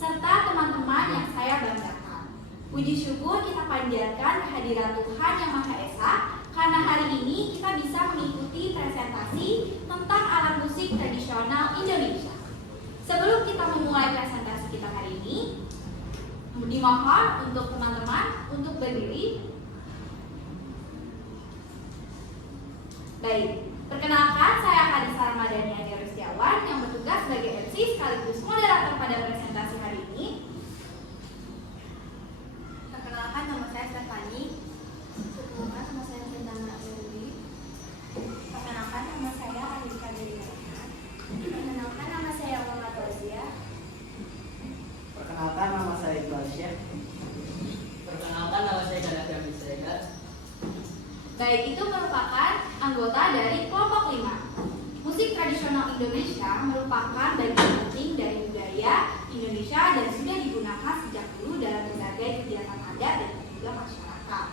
serta teman-teman yang saya banggakan. Puji syukur kita panjatkan kehadiran Tuhan Yang Maha Esa, karena hari ini kita bisa mengikuti presentasi tentang alat musik tradisional Indonesia. Sebelum kita memulai presentasi kita hari ini, dimohon untuk teman-teman untuk berdiri. Baik, perkenalkan saya Kalisa Ramadhani Rustiawan yang bertugas sebagai MC sekaligus moderator pada presentasi hari ini. Perkenalkan, nama saya Stefani. Perkenalkan, nama saya Sintana Dewi. Perkenalkan, nama saya Anissa Dewi. Perkenalkan, nama saya Muhammad Rozia. Perkenalkan, nama saya Iqbal Syekh. Perkenalkan, nama saya Ganapia Misrega. Baik, itu merupakan anggota dari kelompok 5. Musik tradisional Indonesia merupakan bagian penting dari budaya Indonesia dan sudah digunakan sejak dulu dalam berbagai kegiatan adat dan juga masyarakat.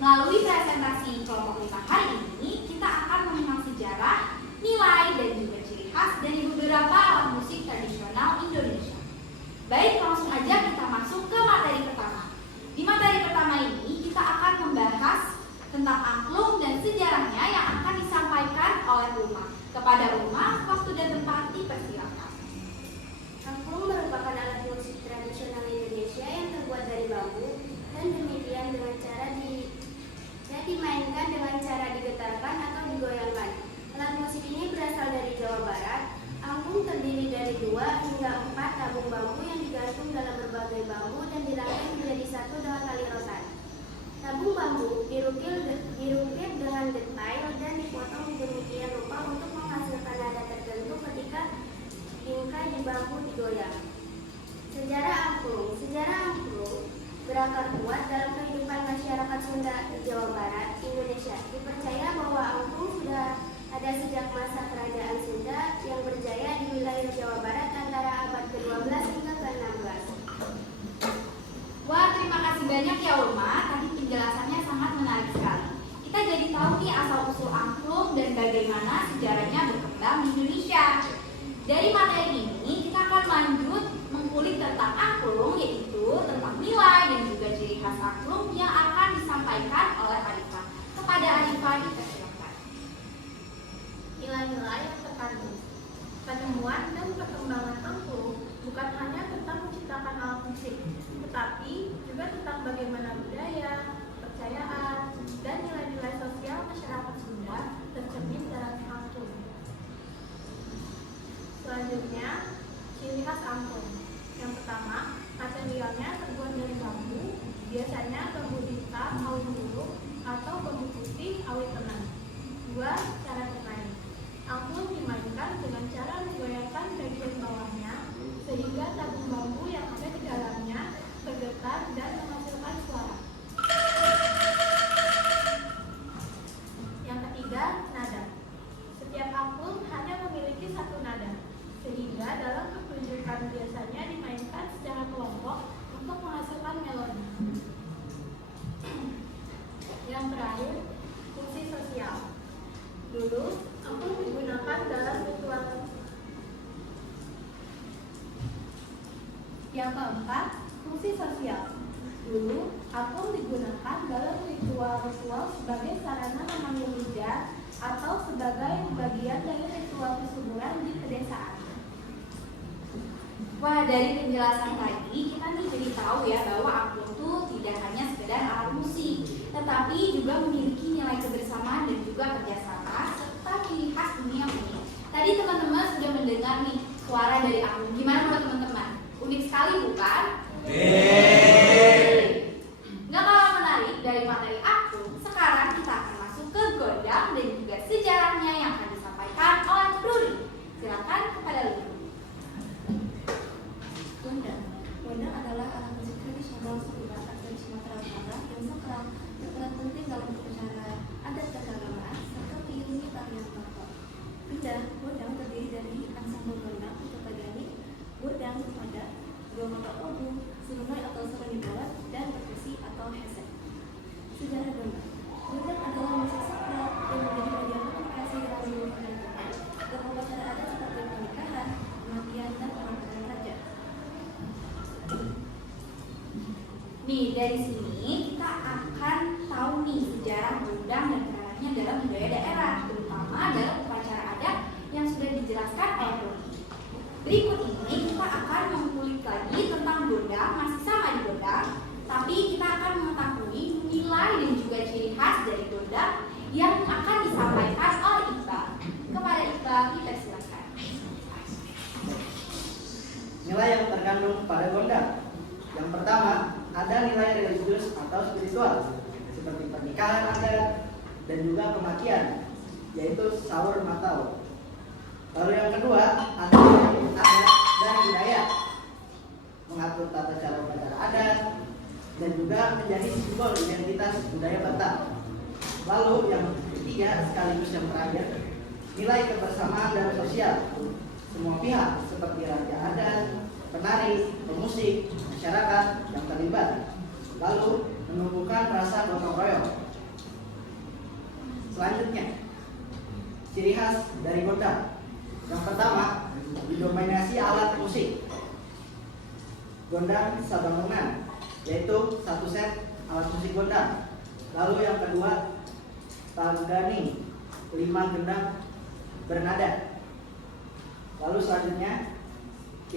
Melalui presentasi kelompok 5 hari ini, kita akan mengenal sejarah, nilai, dan juga ciri khas dari beberapa alat musik tradisional Indonesia. Baik, langsung aja kita masuk ke materi pertama. Di materi pertama ini, kita akan membahas tentang angklung dan sejarahnya yang akan disampaikan oleh Uma. Kepada Uma, waktu dan tempat dipersilakan. Angklung merupakan alat musik tradisional Indonesia yang terbuat dari bambu dan demikian dengan cara dimainkan dengan cara digetarkan atau digoyangkan. Alat musik ini berasal dari Jawa Barat. Angklung terdiri dari 2 hingga 4 tabung bambu yang digantung dalam berbagai bambu dan dirangkai menjadi satu dengan tali rotan. Tabung bambu dirukir dengan detail dan dipotong demikian rupa untuk menghasilkan nada tertentu ketika bingkai di bambu digoyang. Sejarah angklung berakar kuat dalam kehidupan masyarakat Sunda di Jawa Barat, Indonesia. Dipercaya bahwa angklung sudah ada sejak masa kerajaan Sunda yang berjaya di wilayah Jawa Barat antara abad ke-12 hingga ke-16. Wah, terima kasih banyak ya Uma. Tadi penjelasannya sangat menarik sekali. Kita jadi tahu nih asal-usul angklung dan bagaimana sejarahnya berkembang di Indonesia. Dari materi ini, kita akan lanjut mengkulik tentang angklung, yaitu tentang nilai dan juga ciri khas angklung yang akan disampaikan oleh Arifah. Kepada Arifah dipersilakan. Nilai-nilai yang terkandung. Penemuan dan perkembangan angklung bukan hanya tentang menciptakan alat musik, tetapi juga tentang bagaimana budaya, kepercayaan, dan nilai-nilai sosial masyarakat Sunda tercermin dalam angklung. Selanjutnya, ciri khas angklung. Yang pertama, materialnya terbuat dari bambu, biasanya bambu hitam awet buruk atau bambu putih awet tenang. 2. Cara bermain. Angklung dimainkan dengan cara menggoyangkan bagian bawahnya sehingga tabung bambu yang ada di dalamnya bergetar dan menghasilkan suara. Yang ketiga, nada. Setiap angklung hanya memiliki satu nada, sehingga dalam pertunjukan biasanya dimainkan secara kelompok untuk menghasilkan melodi. Yang terakhir, fungsi sosial. Dulu, angklung digunakan dalam ritual. Yang keempat, fungsi sosial. Dulu, angklung digunakan dalam ritual-ritual sebagai sarana memanggil lidah atau sebagai bagian dari ritual kesuburan di pedesaan. Wah, dari penjelasan tadi kita nih jadi tahu ya bahwa angklung itu tidak hanya sekedar alat musik, tetapi juga memiliki nilai kebersamaan dan juga kerjasama serta ciri khas dunia unik. Tadi teman-teman sudah mendengar nih suara dari angklung. Gimana menurut teman-teman? Unik sekali bukan? Nggak kalah menarik dari materi angklung. Sekarang kita akan masuk ke gondang dan juga sejarahnya yang akan disampaikan oleh Ruri. Silakan kepada Ruri. Gondang adalah alat musik tradisional suku Batak dan Sumatera Utara yang sakral, berperan penting dalam upacara adat keagamaan serta diiringi tarian tortor. Gondang terdiri dari ansambel gondang atau tagani, gondang, pada, dua mata obu, serunai atau seruni bola, dan perkusi atau hesek. Sejarah gondang. Gondang adalah musik sakral yang menjadi bagian komunikasi dalam seluruh kehidupan dan upacara adat seperti pernikahan, kematian, dan pengantaran raja. Nih, dari sini kita akan tahu nih sejarah gondang dan perannya dalam budaya daerah, terutama dalam upacara adat yang sudah dijelaskan oleh Roni. Berikut ini kita akan mengulik lagi tentang gondang, masih sama di gondang, tapi kita akan mengetahui nilai dan juga ciri khas dari gondang yang akan disampaikan oleh Iqbal. Kepada Iqbal, kita silakan. Nilai yang terkandung pada gondang. Yang pertama, ada nilai religius atau spiritual, seperti pernikahan adat dan juga kematian, yaitu sahur matau. Lalu yang kedua, ada nilai adat dan budaya, mengatur tata cara upacara adat, dan juga menjadi simbol identitas budaya Batak. Lalu yang ketiga, sekaligus yang terakhir, nilai kebersamaan dan sosial. Semua pihak seperti raja adat, penari, pemusik, masyarakat yang terlibat, lalu menumbuhkan rasa gotong royong. Selanjutnya, ciri khas dari gondang. Yang pertama, didominasi alat musik. Gondang sabangunan, yaitu satu set alat musik gondang. Lalu yang kedua, tagani, 5 gendang bernada. Lalu selanjutnya,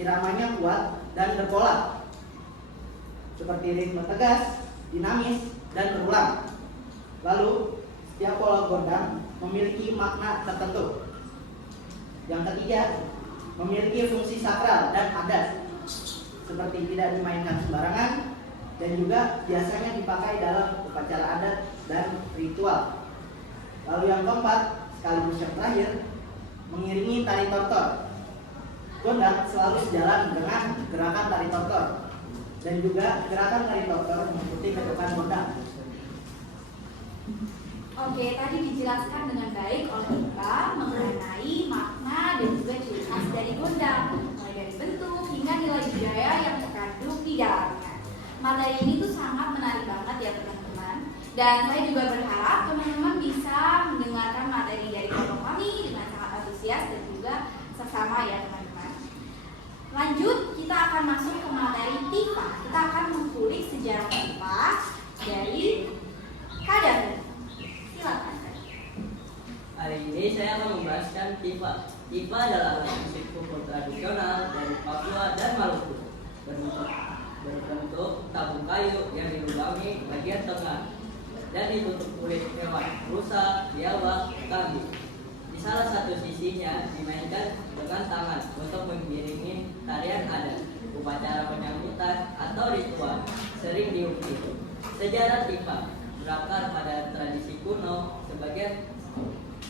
iramanya kuat dan berpola, seperti ritme tegas, dinamis, dan berulang. Lalu setiap pola gondang memiliki makna tertentu. Yang ketiga, memiliki fungsi sakral dan adat, seperti tidak dimainkan sembarangan dan juga biasanya dipakai dalam upacara adat dan ritual. Lalu yang keempat, sekaligus yang terakhir, mengiringi tari tortor. Gondang selalu sejalan dengan gerakan tari tortor, dan juga gerakan tari tortor mengikuti ketukan gondang. Oke, tadi dijelaskan dengan baik oleh kita mengenai makna dan juga ciri khas dari gondang, mulai dari bentuk hingga nilai budaya yang terkandung di dalamnya. Materi ini tuh sangat menarik banget ya teman-teman, dan saya juga berharap teman-teman bisa mendengarkan materi dari kelompok kami dengan sangat antusias dan juga seksama ya teman-teman. Lanjut, kita akan masuk ke materi TIFA. Kita akan mengulik sejarah TIFA dari Kak David. Silakan. Hari ini saya akan membahaskan tipa. Tipa adalah alat musik pukul tradisional dari Papua dan Maluku. Berbentuk tabung kayu yang dilubangi bagian tengah dan ditutup kulit hewan, rusa, biawak, kambing. Di salah satu sisinya dimainkan dengan tangan untuk mengiringi tarian adat, upacara penyambutan atau ritual sering diukir. Sejarah tipa berakar pada tradisi kuno sebagai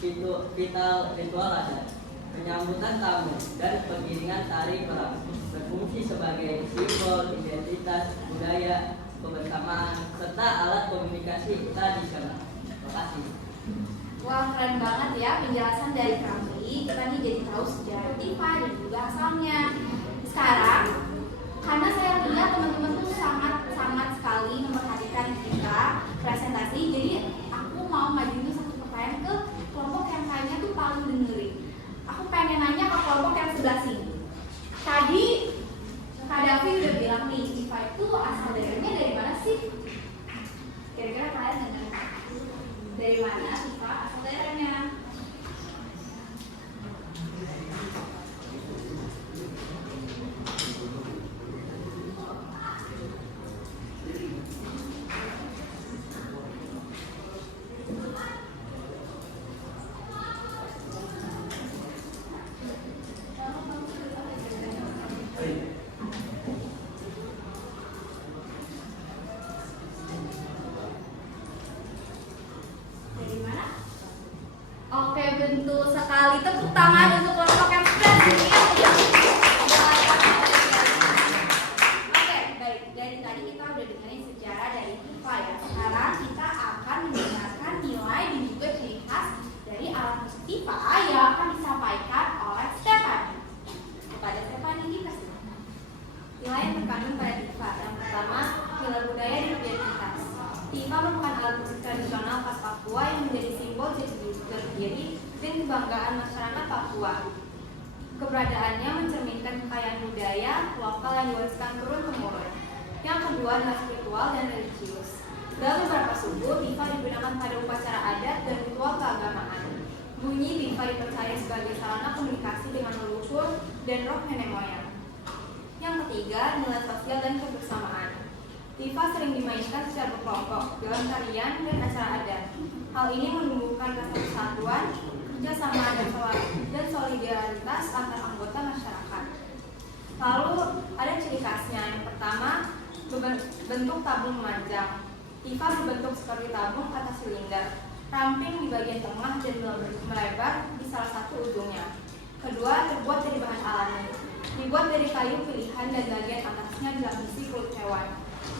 ritual adat, penyambutan tamu, dan pengiringan tari perang, berfungsi sebagai simbol identitas budaya, kebersamaan, serta alat komunikasi tradisional. Terima kasih. Wah, keren banget ya penjelasan dari kami. Kita nih jadi tahu sejarah TIFA dan juga asalnya. Sekarang, karena saya lihat teman-teman tuh sangat sekali memperhatikan kita presentasi, jadi aku mau majuin satu pertanyaan ke kelompok yang kayaknya tuh paling dengerin. Aku pengen nanya ke kelompok yang sebelah sini. Tadi Kak Davi udah bilang nih, TIFA itu asal daerahnya dari mana sih? Kira-kira kalian dengar dari mana TIFA asal daerahnya? Dari mana? Oke, bentuk sekali tepuk tangan untuk kelompok yang sebelah sini. Oke, baik. Dari tadi kita udah dengerin sejarah dari TIFA ya. Sekarang kita akan mendengarkan nilai dan juga ciri khas dari alat musik TIFA yang akan disampaikan oleh Stephanie. Kepada Stephanie kita silakan. Nilai yang terkandung pada TIFA. Yang pertama, nilai budaya dan identitas. TIFA merupakan alat musik tradisional khas Papua yang menjadi simbol jati diri dan kebanggaan masyarakat Papua. Keberadaannya mencerminkan kekayaan budaya lokal yang diwariskan turun-temurun. Yang kedua adalah spiritual dan religius. Dalam beberapa suku, pipa digunakan pada upacara adat dan ritual keagamaan. Bunyi pipa dipercaya sebagai sarana komunikasi dengan leluhur dan roh nenek moyang. Yang ketiga, nilai sosial dan kebersamaan. Pipa sering dimainkan secara berkelompok dalam tarian dan acara adat. Hal ini menumbuhkan rasa persatuan, kerjasama dan solidaritas antar anggota masyarakat. Lalu ada ciri khasnya. Yang pertama, bentuk tabung memanjang. Pipa berbentuk seperti tabung atau silinder, ramping di bagian tengah dan melebar di salah satu ujungnya. Kedua, terbuat dari bahan alami. Dibuat dari kayu pilihan dan bagian atasnya dilapisi kulit hewan,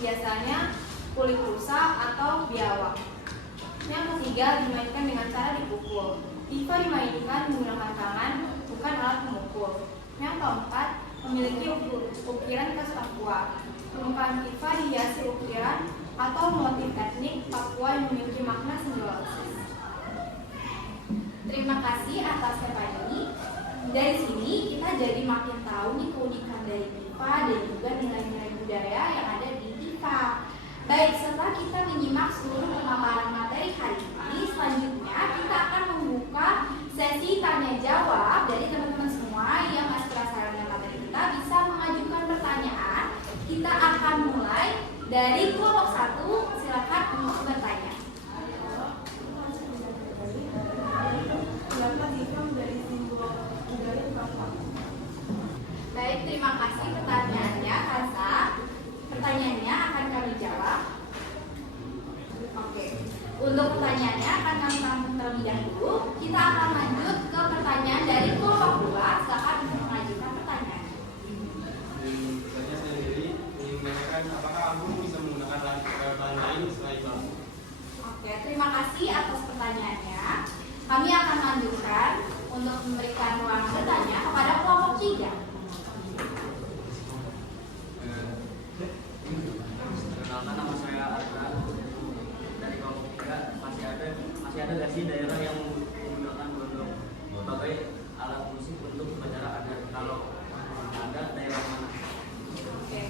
biasanya kulit rusa atau biawak. Yang ketiga, dimainkan dengan cara dipukul. Pipa dimainkan menggunakan tangan, bukan alat pemukul. Yang keempat, memiliki ukiran khas Papua. Permukaan pipa dihiasi ukiran atau motif etnik Papua yang memiliki makna simbiosis. Terima kasih atas ini. Dari sini kita jadi makin tahu nih keunikan dari pipa dan juga nilai-nilai budaya yang ada di pipa. Baik, setelah kita menyimak seluruh pemaparan materi hari ini, selanjutnya kita akan membuka sesi tanya jawab dari teman-teman semua yang masih penasaran dengan materi kita bisa mengajukan pertanyaan. Kita akan mulai dari kelompok 1, silakan untuk bertanya. Baik, terima kasih pertanyaannya, Kansa. Pertanyaannya akan kami jawab. Oke, untuk pertanyaannya akan kami tampung terlebih dahulu. Kita akan lanjut ke pertanyaan dari kelompok 2. Silakan untuk mengajukan pertanyaan. Saya sendiri ingin menanyakan apakah aku bisa menggunakan bahan lain selain bambu? Oke, terima kasih atas pertanyaannya. Kami akan lanjutkan untuk memberikan ruang bertanya kepada kelompok 3. Perkenalkan, nama saya Arkan dari kelompok 3. Masih ada nggak sih daerah yang menggunakan gondong sebagai alat musik untuk upacara adat? Kalau ada, daerah mana? Oke.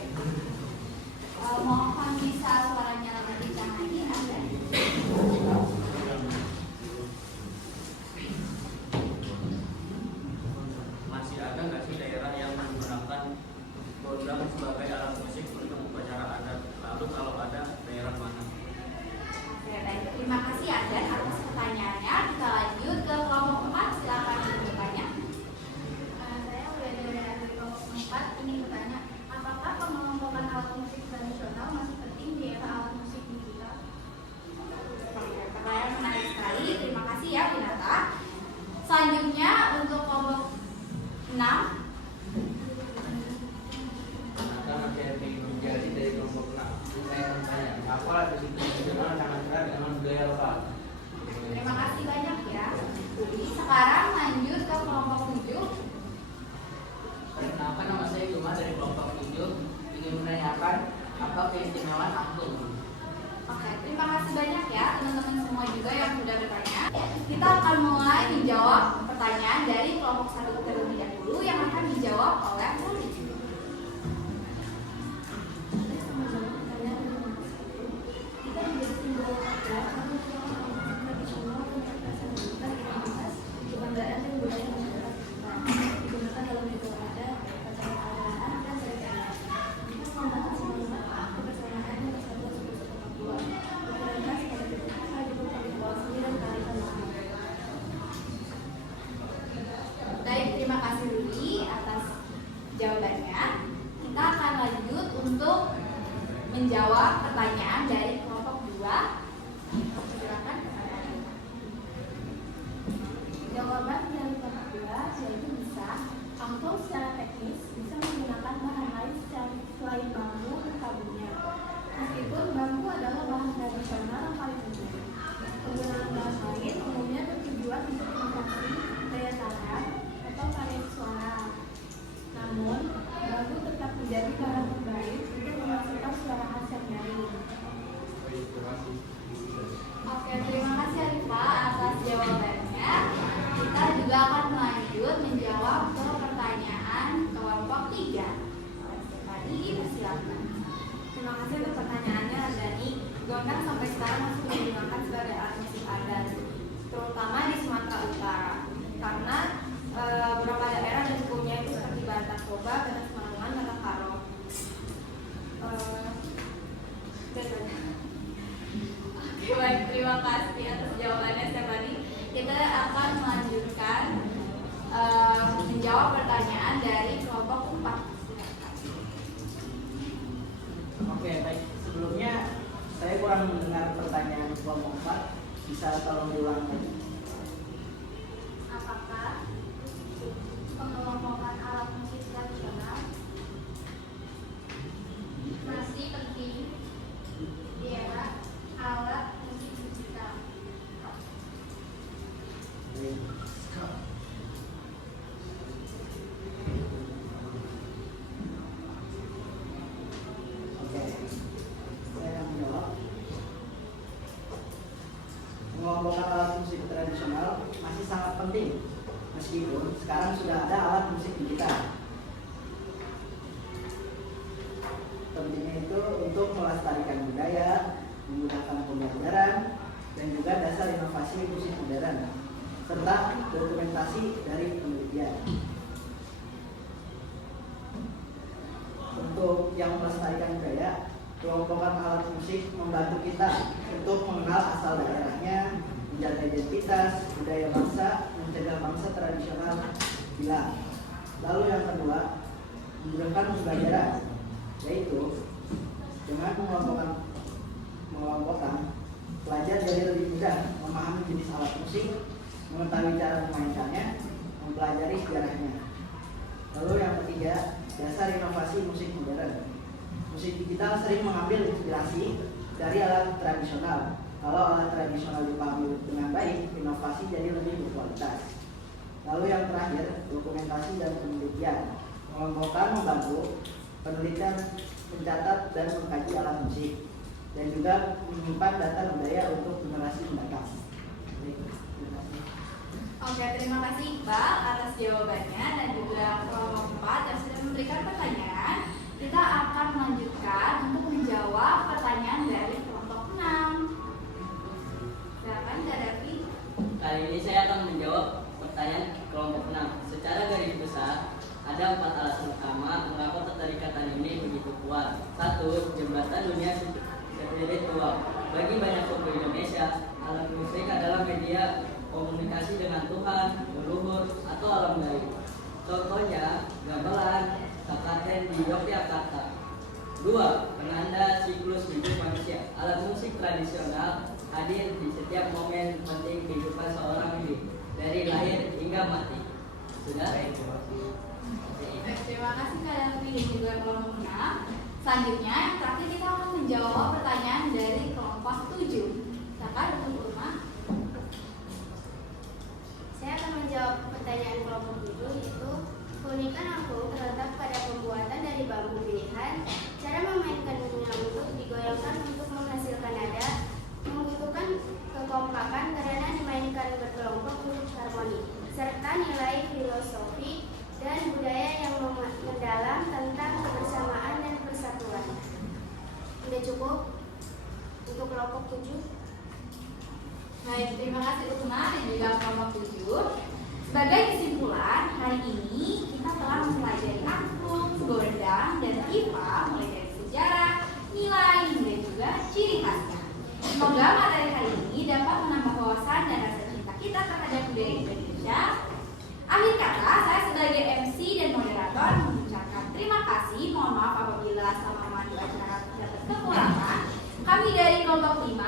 Mohon bisa suaranya lebih kencang lagi, ada? Masih ada nggak sih daerah yang menggunakan gondang sebagai alat musik untuk upacara adat? Lalu kalau ada, daerah mana? Oke, baik. Terima kasih Adan atas pertanyaannya. Kita lanjut ke kelompok 4. Silakan untuk bertanya. Saya dari kelompok 4 ingin bertanya, apakah pengelompokan alat musik tradisional masih penting di era alat musik digital? Oke, pertanyaan menarik sekali. Terima kasih ya, Binata. Selanjutnya untuk kelompok 6. Akan menjadi dari kelompok 6. Saya akan tanya, apa alat musik tradisional sangat erat dengan budaya lokal? Terima kasih banyak ya. Jadi sekarang lanjut ke kelompok 7. Perkenalkan, nama saya Gema dari kelompok 7. Ingin menanyakan apa keistimewaan angklung? Oke, terima kasih banyak ya teman-teman semua juga yang sudah bertanya. Kita akan mulai menjawab pertanyaan dari kelompok 1 terlebih dahulu yang akan dijawab oleh Ruli. Baik, terima kasih Ruli atas jawabannya. Kita akan lanjut untuk menjawab pertanyaan dari kelompok 2. Silakan. Jawaban dari kelompok 2 yaitu bisa. Angklung secara teknis bisa menggunakan bahan lain selain bambu untuk tabungnya. Meskipun bambu adalah bahan tradisional yang paling umum. Penggunaan bahan lain umumnya bertujuan untuk mengatasi daya tahan atau variasi suara. Namun, bambu tetap menjadi bahan terbaik untuk menghasilkan suara khas yang nyaring. Oke, terima kasih Arifa atas jawabannya. Kita juga akan lanjut menjawab ke pertanyaan kelompok 3. Tadi dipersilakan. Terima terima kasih atas jawabannya Stefani. Kita akan melanjutkan menjawab pertanyaan dari kelompok 4. Oke, baik. Sebelumnya saya kurang mendengar pertanyaan kelompok 4. Bisa tolong diulang lagi? Apakah pengelompokan alat musik tradisional masih penting di era alat musik digital? Oke, saya menjawab. Pengelompokan alat musik tradisional masih sangat penting, meskipun sekarang sudah ada alat musik digital. Pentingnya itu untuk melestarikan budaya, menggunakan pembelajaran, dan juga dasar inovasi musik modern, serta dokumentasi dari penelitian. Untuk yang melestarikan budaya, kelompokan alat musik membantu kita untuk mengenal asal daerahnya, menjaga identitas, budaya bangsa, mencegah bangsa tradisional hilang. Lalu yang kedua, memudahkan pembelajaran, yaitu dengan mengelompokkan pelajar jadi lebih mudah memahami jenis alat musik, mengetahui cara memainkannya, mempelajari sejarahnya. Lalu yang ketiga, dasar inovasi musik modern. Musik digital sering mengambil inspirasi dari alat tradisional. Kalau alat tradisional dipahami dengan baik, inovasi jadi lebih berkualitas. Lalu yang terakhir, dokumentasi dan penelitian. Mengelompokkan membantu penelitian mencatat dan mengkaji alat musik, dan juga menyimpan data budaya untuk generasi mendatang. Oke, terima kasih Iqbal atas jawabannya dan juga kelompok 4 yang sudah memberikan pertanyaan. Kita akan melanjutkan untuk menjawab pertanyaan dari kelompok 6. Silakan Kak Davi. Kali ini saya akan menjawab pertanyaan kelompok 6. Secara garis besar, ada 4 alasan utama mengapa keterikatan ini begitu kuat. 1. Jembatan dunia spiritual. Bagi banyak suku Indonesia, alat musik adalah media komunikasi dengan Tuhan, leluhur, atau alam gaib. Contohnya, gamelan, sakaten di Yogyakarta. 2. Penanda siklus hidup manusia. Alat musik tradisional hadir di setiap momen penting kehidupan seorang hidup, dari lahir hingga mati. Sudah? Baik, terima kasih Kak Davi dan juga kelompok 6. Selanjutnya, yang terakhir kita akan menjawab pertanyaan dari kelompok 7. Silakan untuk Urma. Saya akan menjawab pertanyaan kelompok 7, yaitu keunikan angklung terletak pada pembuatan dari bambu pilihan. Cara memainkannya untuk digoyangkan untuk menghasilkan nada, membutuhkan kekompakan karena dimainkan berkelompok untuk harmoni, serta nilai filosofi dan budaya yang mendalam tentang kebersamaan dan persatuan. Sudah cukup untuk kelompok 7. Baik, terima kasih Urma dan juga kelompok 7. Sebagai kesimpulan, hari ini kita telah mempelajari angklung, gondang, dan IPA mulai dari sejarah, nilai, dan juga ciri khasnya. Semoga materi hari ini dapat menambah wawasan dan rasa cinta kita terhadap budaya Indonesia. Akhir kata, saya sebagai MC dan moderator mengucapkan terima kasih. Mohon maaf apabila selama memandu acara terdapat kekurangan. Kami dari kelompok 5